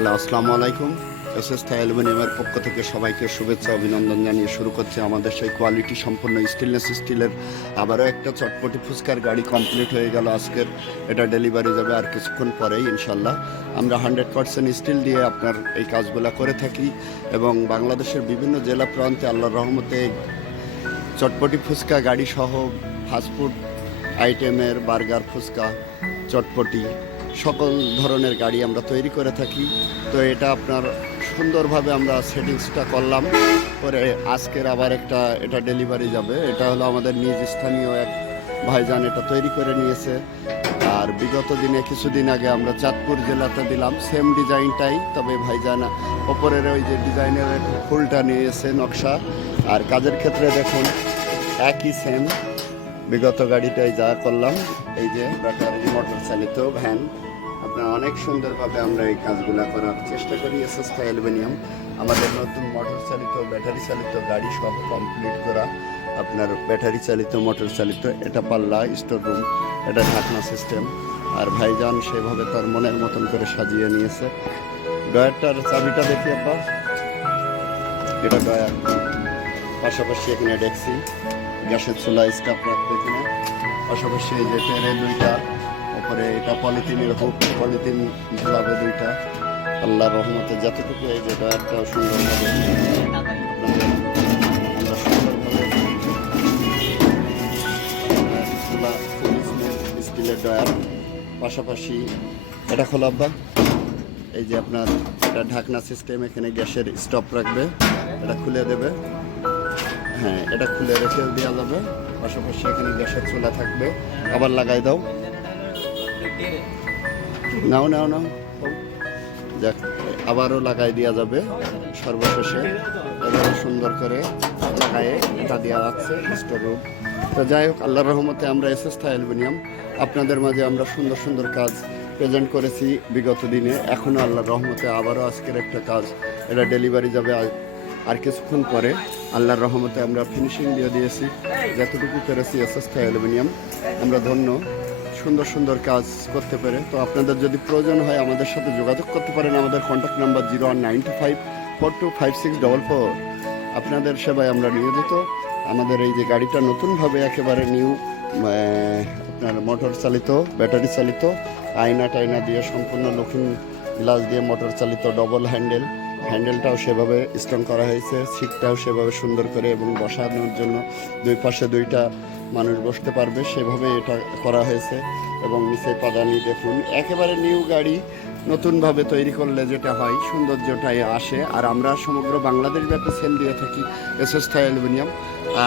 Hello, আসসালামু আলাইকুম। S S থাই অ্যালুমিনিয়ামের পক্ষ থেকে সবাইকে শুভেচ্ছা, অভিনন্দন জানিয়ে শুরু করছে আমাদের সেই কোয়ালিটি সম্পন্ন স্টেনলেস স্টিলের আবারও একটা চটপটি ফুচকার গাড়ি কমপ্লিট হয়ে গেল আজকের। এটা ডেলিভারি যাবে আর কিছুক্ষণ পরেই ইনশাল্লাহ আমরা হান্ড্রেড পার্সেন্ট স্টিল দিয়ে আপনার এই কাজগুলো করে থাকি এবং বাংলাদেশের বিভিন্ন জেলা প্রান্তে আল্লাহর রহমতে চটপটি ফুচকা গাড়ি সহ ফাস্টফুড আইটেমের বার্গার ফুচকা, চটপটি সকল ধরনের গাড়ি আমরা তৈরি করে থাকি। তো এটা আপনার সুন্দরভাবে আমরা সেটিংসটা করলাম। করে আজকের আবার একটা, এটা ডেলিভারি যাবে। এটা হলো আমাদের নিজ স্থানীয় এক ভাইজান এটা তৈরি করে নিয়েছে। আর বিগত দিনে কিছুদিন আগে আমরা চাঁদপুর জেলাতে দিলাম। সেম ডিজাইনটাই, তবে ভাইজান ওপরের ওই যে ডিজাইনের ফুলটা নিয়েছে নকশা। আর কাজের ক্ষেত্রে দেখুন, একই সেম। বিগত গাড়িটাই যা করলাম, এই যে ব্যাটারি মোটর চালিত ভ্যান, আপনার অনেক সুন্দরভাবে আমরা এই কাজগুলো করার চেষ্টা করি এসএসটা অ্যালুমিনিয়াম। আমাদের নতুন মোটর চালিত ব্যাটারি চালিত গাড়ি সব কমপ্লিট করা আপনার ব্যাটারি চালিত মোটর চালিত এটা পাল্লা স্টোর রুম এটা ঢাকনা সিস্টেম আর ভাইজান সেভাবে তার মনের মতন করে সাজিয়ে নিয়েছে। ডয়ারটার চাবিটা দেখি আপা এটা ডয়ার পাশাপাশি এখানে ডেক্সি গ্যাসের চুলা স্টাফ রাখবে এখানে পাশাপাশি এই যে ট্রেনে দুইটা, ওপরে এটা পলিথিনের হুক পলিথিন ঝুলাবে দুইটা। আল্লাহ রহমতে যতটুকু এই যেটা একটা সুন্দরভাবে পাশাপাশি এটা খোলা আব্বা। এই যে আপনার এটা ঢাকনা সিস্টেম এখানে গ্যাসের স্টপ রাখবে। এটা খুলে দেবে। হ্যাঁ এটা খুলে রেখে দেওয়া যাবে। পাশাপাশি এখানে গ্যাসের চুলা থাকবে। আবার লাগাই দাও। নাও নাও নাও। যাক, আবারও লাগাই দেওয়া যাবে সর্বশেষে। এবারে সুন্দর করে লাগায়ে এটা দেওয়া যাচ্ছে স্টোররুম তো যাই হোক, আল্লাহর রহমতে আমরা এস এস অ্যালুমিনিয়াম। আপনাদের মাঝে আমরা সুন্দর সুন্দর কাজ প্রেজেন্ট করেছি বিগত দিনে। এখনও আল্লাহর রহমতে আবারও আজকের একটা কাজ, এটা ডেলিভারি যাবে আর কিছুক্ষণ পরে। আল্লাহর রহমতে আমরা ফিনিশিং দিয়ে দিয়েছি। যতটুকু পেরেছি এসএসটা অ্যালুমিনিয়াম। আমরা ধন্য, সুন্দর সুন্দর কাজ করতে পেরে। তো আপনাদের যদি প্রয়োজন হয় আমাদের সাথে যোগাযোগ করতে পারেন, আমাদের contact number zero one nine two five four two five six double four আপনাদের সেবায় আমরা নিয়োজিত। আমাদের এই যে গাড়িটা নতুনভাবে একেবারে নিউ আপনার মোটর চালিত ব্যাটারি চালিত। আয়না টাইনা দিয়ে সম্পূর্ণ লুকিং গ্লাস দিয়ে মোটর চালিত ডবল হ্যান্ডেল হ্যান্ডেলটাও সেভাবে স্ট্রং করা হয়েছে, সিটটাও সেভাবে সুন্দর করে এবং বসানোর জন্য দুই পাশে দুইটা মানুষ বসতে পারবে, সেভাবে এটা করা হয়েছে। এবং নিচে পাদানি দেখুন, একেবারে নিউ গাড়ি নতুনভাবে তৈরি করলে যেটা হয়, সৌন্দর্যটাই আসে। আর আমরা সমগ্র বাংলাদেশ ব্যাপী সেল দিয়ে থাকি এসএস থাই অ্যালুমিনিয়াম।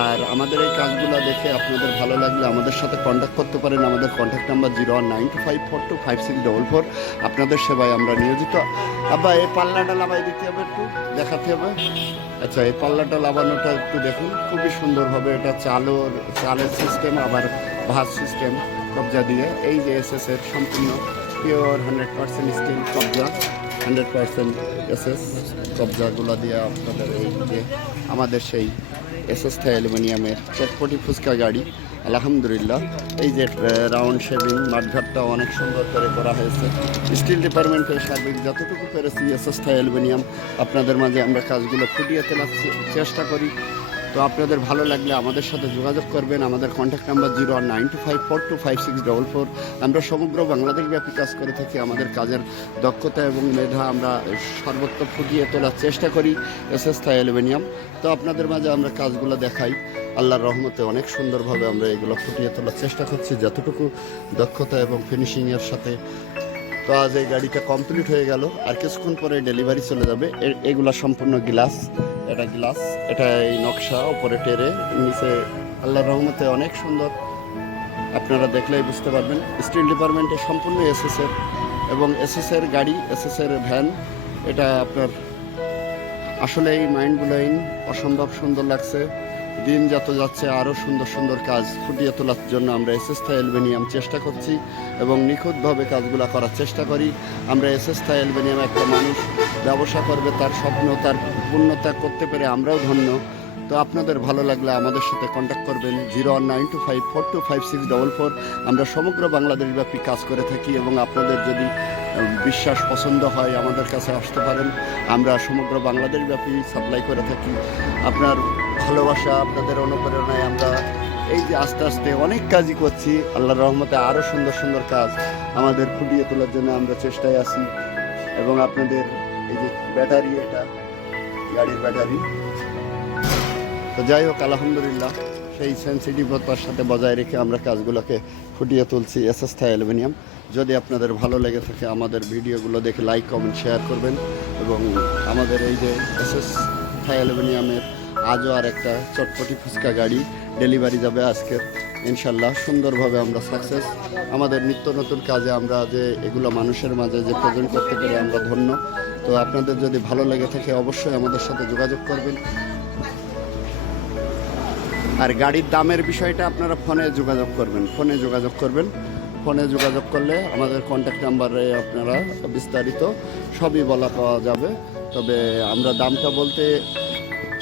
আর আমাদের এই কাজগুলো দেখে আপনাদের ভালো লাগলে আমাদের সাথে কন্ট্যাক্ট করতে পারেন। আমাদের contact number zero one nine two five four two five six double four আপনাদের সেবায় আমরা নিয়োজিত। আবার এই পাল্লাটা লাগাই দিতে হবে একটু, দেখাতে হবে। আচ্ছা এই পাল্লাটা লাগানোটা একটু দেখুন। খুবই সুন্দরভাবে এটা চালোর, চালের সিস্টেম আবার ভাত সিস্টেম কবজা দিয়ে। এই যে এস এস এর সম্পূর্ণ পিওর হান্ড্রেড পার্সেন্ট স্টিল কবজা হান্ড্রেড পার্সেন্ট এস এস কবজাগুলো দিয়ে আপনাদের এই যে আমাদের সেই এস এস থাই অ্যালুমিনিয়ামের চটপটি ফুচকা গাড়ি, আলহামদুলিল্লাহ। এই যে রাউন্ড শেভিং মাঠঘাটটা অনেক সুন্দর করে করা হয়েছে। স্টিল ডিপার্টমেন্টের সার্বিক যতটুকু পেরেছি এস এস থাই অ্যালুমিনিয়াম, আপনাদের মাঝে আমরা কাজগুলো ফুটিয়ে তোলার চেষ্টা করি। তো আপনাদের ভালো লাগলে আমাদের সাথে যোগাযোগ করবেন। আমাদের contact number zero one nine two five four two five six double four আমরা সমগ্র বাংলাদেশ ব্যাপী কাজ করে থাকি, আমাদের কাজের দক্ষতা এবং মেধা আমরা সর্বত্র ফুটিয়ে তোলার চেষ্টা করি এস এস থাই অ্যালুমিনিয়াম। তো আপনাদের মাঝে আমরা কাজগুলো দেখাই। আল্লাহর রহমতে অনেক সুন্দরভাবে আমরা এগুলো ফুটিয়ে তোলার চেষ্টা করছি। যতটুকু দক্ষতা এবং ফিনিশিংয়ের সাথে তো আজ এই গাড়িটা কমপ্লিট হয়ে গেল। আর কিছুক্ষণ পরে ডেলিভারি চলে যাবে। এগুলা সম্পূর্ণ গ্লাস। এটা গ্লাস, এটা এই নকশা ওপরে টেরে, নিচে আল্লাহর রহমতে অনেক সুন্দর। আপনারা দেখলেই বুঝতে পারবেন। স্টিল ডিপার্টমেন্টে সম্পূর্ণ এসএসের এবং এসএসের গাড়ি এসএসের ভ্যান। এটা আপনার আসলে এই মাইন্ড ব্লোয়িং অসম্ভব সুন্দর লাগছে। দিন যত যাচ্ছে আরও সুন্দর সুন্দর কাজ ফুটিয়ে তোলার জন্য আমরা এসএসথা অ্যালবেনিয়াম চেষ্টা করছি এবং নিখুঁতভাবে কাজগুলো করার চেষ্টা করি। আমরা এসএসথা অ্যালবেনিয়াম একটা মানুষ, ব্যবসা করবে তার স্বপ্ন, তার পূর্ণতা করতে পেরে আমরাও ধন্য। তো আপনাদের ভালো লাগলে আমাদের সাথে কন্ট্যাক্ট করবেন zero one nine two five four two five six double four আমরা সমগ্র বাংলাদেশ ব্যাপী কাজ করে থাকি এবং আপনাদের যদি বিশ্বাস পছন্দ হয় আমাদের কাছে আসতে পারেন। আমরা সমগ্র বাংলাদেশ ব্যাপী সাপ্লাই করে থাকি। আপনার ভালোবাসা আপনাদের অনুপ্রেরণায় আমরা এই যে আস্তে আস্তে অনেক কাজই করছি। আল্লাহর রহমতে আরও সুন্দর সুন্দর কাজ আমাদের ফুটিয়ে তোলার জন্য আমরা চেষ্টায় আছি। এবং আপনাদের এই যে ব্যাটারি এটা, গাড়ির ব্যাটারি। তো যাই হোক, আলহামদুলিল্লাহ, সেই সেন্সিটিভতার সাথে বজায় রেখে আমরা কাজগুলোকে ফুটিয়ে তুলছি এস এস থাই অ্যালুমিনিয়াম যদি আপনাদের ভালো লেগে থাকে আমাদের ভিডিওগুলো দেখে লাইক কমেন্ট শেয়ার করবেন। এবং আমাদের এই যে এস এস থাই অ্যালুমিনিয়ামের আজও আর একটা চটপটি ফুচকা গাড়ি ডেলিভারি যাবে আজকে। ইনশাল্লাহ সুন্দরভাবে আমরা সাকসেস আমাদের নিত্য নতুন কাজে আমরা যে এগুলো মানুষের মাঝে যে প্রেজেন্ট করতে পেরে আমরা ধন্য। তো আপনাদের যদি ভালো লেগে থাকে অবশ্যই আমাদের সাথে যোগাযোগ করবেন। আর গাড়ির দামের বিষয়টা আপনারা ফোনে যোগাযোগ করবেন। ফোনে যোগাযোগ করবেন। ফোনে যোগাযোগ করলে আমাদের কন্ট্যাক্ট নাম্বারে আপনারা বিস্তারিত সবই বলা পাওয়া যাবে। তবে আমরা দামটা বলতে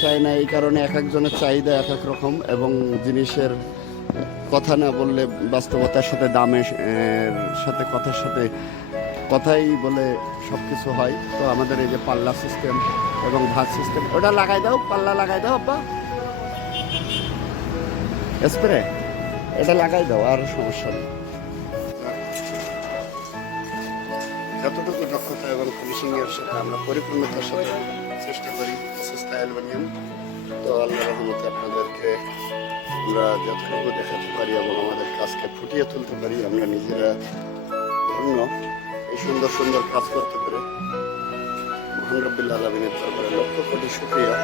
চাই না, এই কারণে এক একজনের চাহিদা এক এক রকম এবং জিনিসের কথা না বললে বাস্তবতার সাথে, দামের সাথে, কথার সাথে কথাই বলে সব কিছু হয়। তো আমাদের এই যে পাল্লা সিস্টেম এবং ভাত সিস্টেম ওটা লাগাই দাও, পাল্লা লাগাই দাও, আব্বা। স্প্রে এটা লাগাই দাও, আর সমস্যা নেই। যতটুকু দক্ষতা এবং ফিনিশিং এর সাথে আমরা পরিপূর্ণতার সাথে চেষ্টা করি সস্তা অ্যালুমিনিয়াম তো আল্লাহ আপনাদেরকে আমরা যতটুকু দেখাতে পারি এবং আমাদের কাজকে ফুটিয়ে তুলতে পারি আমরা নিজেরা ধন্য এই সুন্দর সুন্দর কাজ করতে পেরে মহান রব্বিল আলমিনের দরবারে লক্ষ কোটি শুক্রিয়া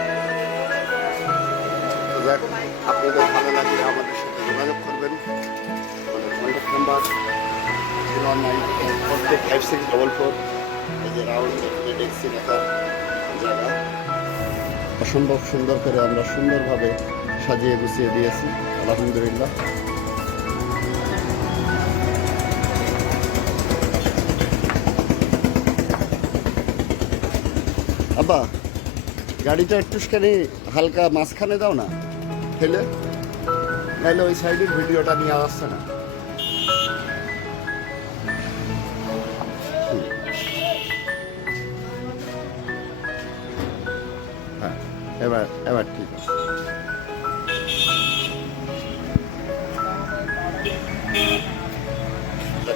যাক আপনাদের ভালো লাগলে আমাদের সাথে যোগাযোগ করবেন আমাদের contact number zero nine four two five six double four এই যে রাউন্ড ডেক্সি জায়গা অসম্ভব সুন্দর করে আমরা সুন্দরভাবে সাজিয়ে গুছিয়ে দিয়েছি, আলহামদুলিল্লাহ। আব্বা, গাড়িটা একটুখানি হালকা মাঝখানে দাও না, ফেলে। নাহলে ওই সাইডের ভিডিওটা নিয়ে আসছে না। এবার এবার ঠিক আছে।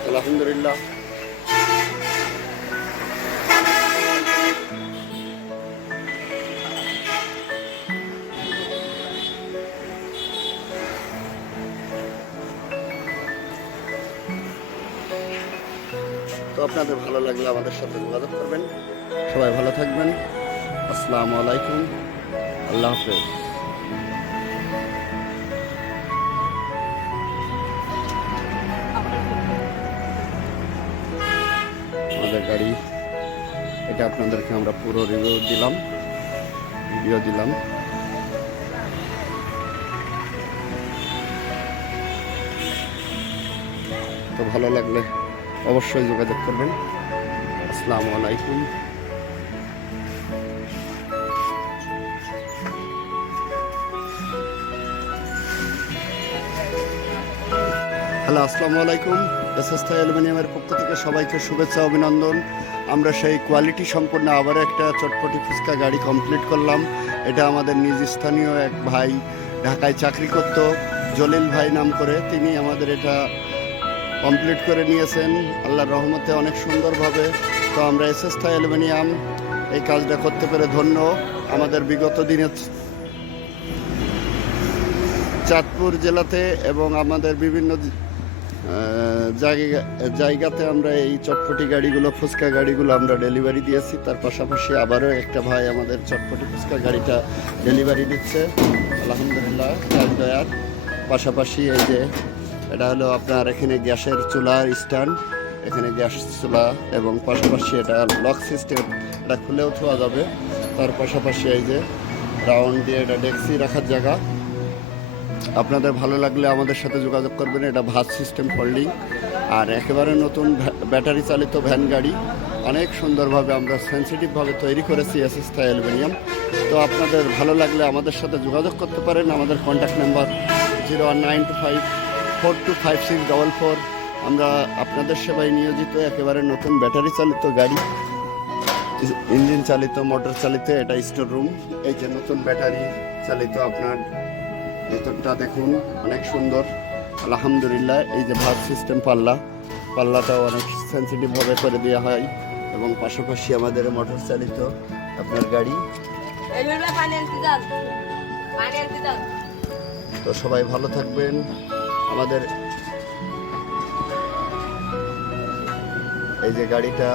আলহামদুলিল্লাহ। তো আপনাদের ভালো লাগলে আমাদের সাথে যোগাযোগ করবেন। সবাই ভালো থাকবেন। আসসালামু আলাইকুম। আল্লাহ হাফেজ। আমাদের গাড়ি, এটা আপনাদেরকে আমরা পুরো রিভিউ দিলাম ভিডিও দিলাম। তো ভালো লাগলে অবশ্যই যোগাযোগ করবেন। আসসালামু আলাইকুম। হ্যালো, আসসালামু আলাইকুম। এস এস থাই অ্যালুমিনিয়ামের পক্ষ থেকে সবাইকে শুভেচ্ছা, অভিনন্দন। আমরা সেই কোয়ালিটি সম্পূর্ণ আবার একটা চটপটি ফুচকা গাড়ি কমপ্লিট করলাম। এটা আমাদের নিজ স্থানীয় এক ভাই ঢাকায় চাকরি করত, জলিল ভাই নাম করে। তিনি আমাদের এটা কমপ্লিট করে নিয়েছেন। আল্লাহর রহমতে অনেক সুন্দরভাবে। তো আমরা এস এস থাই অ্যালুমিনিয়াম এই কাজটা করতে পেরে ধন্য। আমাদের বিগত দিনে চাঁদপুর জেলাতে এবং আমাদের বিভিন্ন জায়গাতে আমরা এই চটপটি গাড়িগুলো, ফুচকা গাড়িগুলো আমরা ডেলিভারি দিয়েছি। তার পাশাপাশি আবারও একটা ভাই আমাদের চটপটি ফুচকা গাড়িটা ডেলিভারি দিচ্ছে। আলহামদুলিল্লাহ দয়ার। পাশাপাশি এই যে, এটা হলো আপনার এখানে গ্যাসের চুলার স্ট্যান্ড এখানে গ্যাস চুলা এবং পাশাপাশি এটা লক সিস্টেম এটা খুলেও থোয়া যাবে। তার পাশাপাশি এই যে রাউন্ড দিয়ে এটা ডেক্সি রাখার জায়গা। আপনাদের ভালো লাগলে আমাদের সাথে যোগাযোগ করবেন, এটা ভাত সিস্টেম ফোল্ডিং আর একেবারে নতুন ব্যাটারি চালিত ভ্যান গাড়ি, অনেক সুন্দরভাবে আমরা সেন্সিটিভভাবে তৈরি করেছি থাই অ্যালুমিনিয়াম তো আপনাদের ভালো লাগলে আমাদের সাথে যোগাযোগ করতে পারেন, আমাদের contact number zero one nine two five four two five six double four আমরা আপনাদের সেবায় নিয়োজিত, একেবারে নতুন ব্যাটারি চালিত গাড়ি। ইঞ্জিন চালিত মোটর চালিত, এটা স্টোর রুম এই যে নতুন ব্যাটারি চালিত আপনার ভেতরটা দেখুন, অনেক সুন্দর। আলহামদুলিল্লাহ, এই যে ভাত সিস্টেম পাল্লা, পাল্লাটাও অনেক সেন্সিটিভভাবে করে দেওয়া হয় এবং পাশাপাশি আমাদের মোটর চালিত আপনার গাড়ি। তো সবাই ভালো থাকবেন। আমাদের এই যে গাড়িটা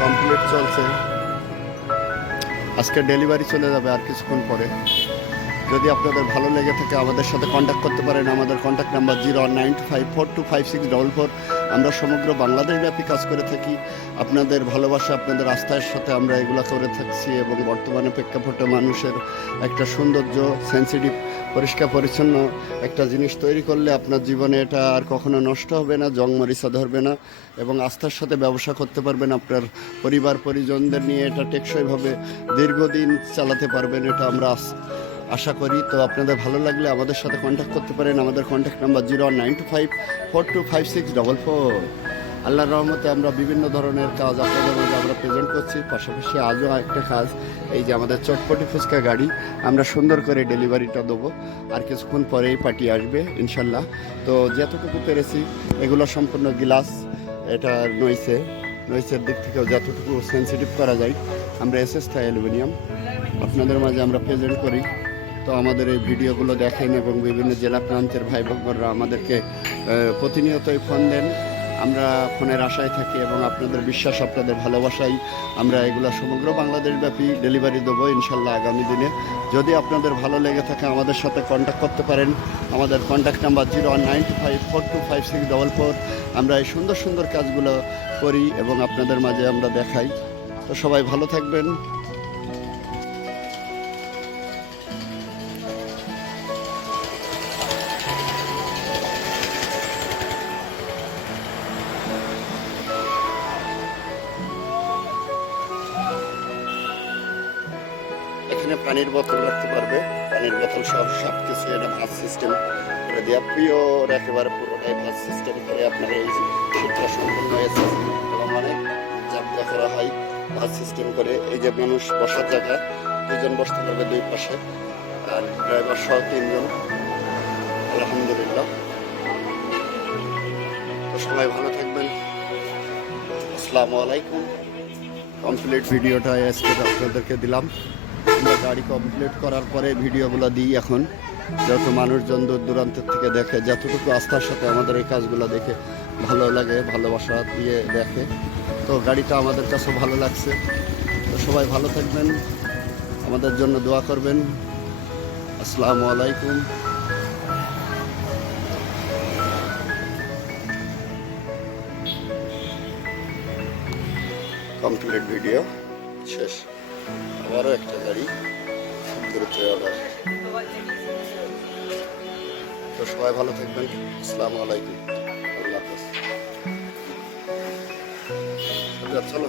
কমপ্লিট চলছে। আজকে ডেলিভারি চলে যাবে আর কিছুক্ষণ পরে। যদি আপনাদের ভালো লেগে থাকে, আমাদের সাথে কন্ট্যাক্ট করতে পারেন। আমাদের contact number zero nine five four two five six double four আমরা সমগ্র বাংলাদেশ ব্যাপী কাজ করে থাকি। আপনাদের ভালোবাসা, আপনাদের আস্থার সাথে আমরা এগুলো করে থাকছি এবং বর্তমানে প্রেক্ষাপটে মানুষের একটা সৌন্দর্য সেন্সিটিভ পরিষ্কার, পরিচ্ছন্ন একটা জিনিস তৈরি করলে আপনার জীবনে এটা আর কখনো নষ্ট হবে না, জং মরিচা ধরবে না এবং আস্থার সাথে ব্যবসা করতে পারবেন। আপনার পরিবার, পরিজনদের নিয়ে এটা টেকসইভাবে দীর্ঘদিন চালাতে পারবেন, এটা আমরা আশা করি। তো আপনাদের ভালো লাগলে আমাদের সাথে কন্ট্যাক্ট করতে পারেন। আমাদের contact number zero nine two five four two five six double four আল্লাহর রহমতে আমরা বিভিন্ন ধরনের কাজ আপনাদের মধ্যে আমরা প্রেজেন্ট করছি। পাশাপাশি আজও একটা কাজ, এই যে আমাদের চটপটি ফুচকা গাড়ি, আমরা সুন্দর করে ডেলিভারিটা দেবো। আর কিছুক্ষণ পরেই পার্টি আসবে, ইনশাল্লাহ। তো যতটুকু পেরেছি, এগুলো সম্পূর্ণ গ্লাস, এটা নইসে নইসের দিক থেকেও যতটুকু সেন্সিটিভ করা যায়, আমরা এসএস থাই অ্যালুমিনিয়াম আপনাদের মাঝে আমরা প্রেজেন্ট করি। তো আমাদের এই ভিডিওগুলো দেখেন এবং বিভিন্ন জেলা প্রান্তের ভাই বোনরা আমাদেরকে প্রতিনিয়তই ফোন দেন। আমরা ফোনের আশায় থাকি এবং আপনাদের বিশ্বাস, আপনাদের ভালোবাসাই আমরা এগুলো সমগ্র বাংলাদেশব্যাপী ডেলিভারি দেবো ইনশাল্লাহ আগামী দিনে। যদি আপনাদের ভালো লেগে থাকে, আমাদের সাথে কন্ট্যাক্ট করতে পারেন। আমাদের contact number zero one nine two five four two five six double four আমরা এই সুন্দর সুন্দর কাজগুলো করি এবং আপনাদের মাঝে আমরা দেখাই। তো সবাই ভালো থাকবেন। পানির বোতল রাখতে পারবে। পানির বোতল সব সব কিছু এটা ভাত সিস্টেম করে দেওয়া একেবারে পুরোটাই ভাত সিস্টেম করে আপনার এই শীতটা সম্পূর্ণ হয়েছে এবং অনেক জাবদা করা হয় ভাত সিস্টেম করে। এই যে মানুষ বসার জায়গা, দুজন বসতে পারবে দুই পাশে। আর ড্রাইভার সহ তিনজন। আলহামদুলিল্লাহ। তো সবাই ভালো থাকবেন। আসসালামু আলাইকুম। কমপ্লিট ভিডিওটা আজকে আপনাদেরকে দিলাম। আমরা গাড়ি কমপ্লিট করার পরে ভিডিওগুলো দিই এখন। যত মানুষজন দূর দূরান্তের থেকে দেখে, যতটুকু আস্থার সাথে আমাদের এই কাজগুলো দেখে ভালো লাগে, ভালোবাসা দিয়ে দেখে। তো গাড়িটা আমাদের কাছে ভালো লাগছে। তো সবাই ভালো থাকবেন, আমাদের জন্য দোয়া করবেন। আসসালামু আলাইকুম। কমপ্লিট ভিডিও শেষ। আবারও একটা গাড়ি দ্রুত অর্ডার তো সবাই ভালো থাকবেন। আসসালামু আলাইকুম। আল্লাহ হাফেজ। আচ্ছা, চলো।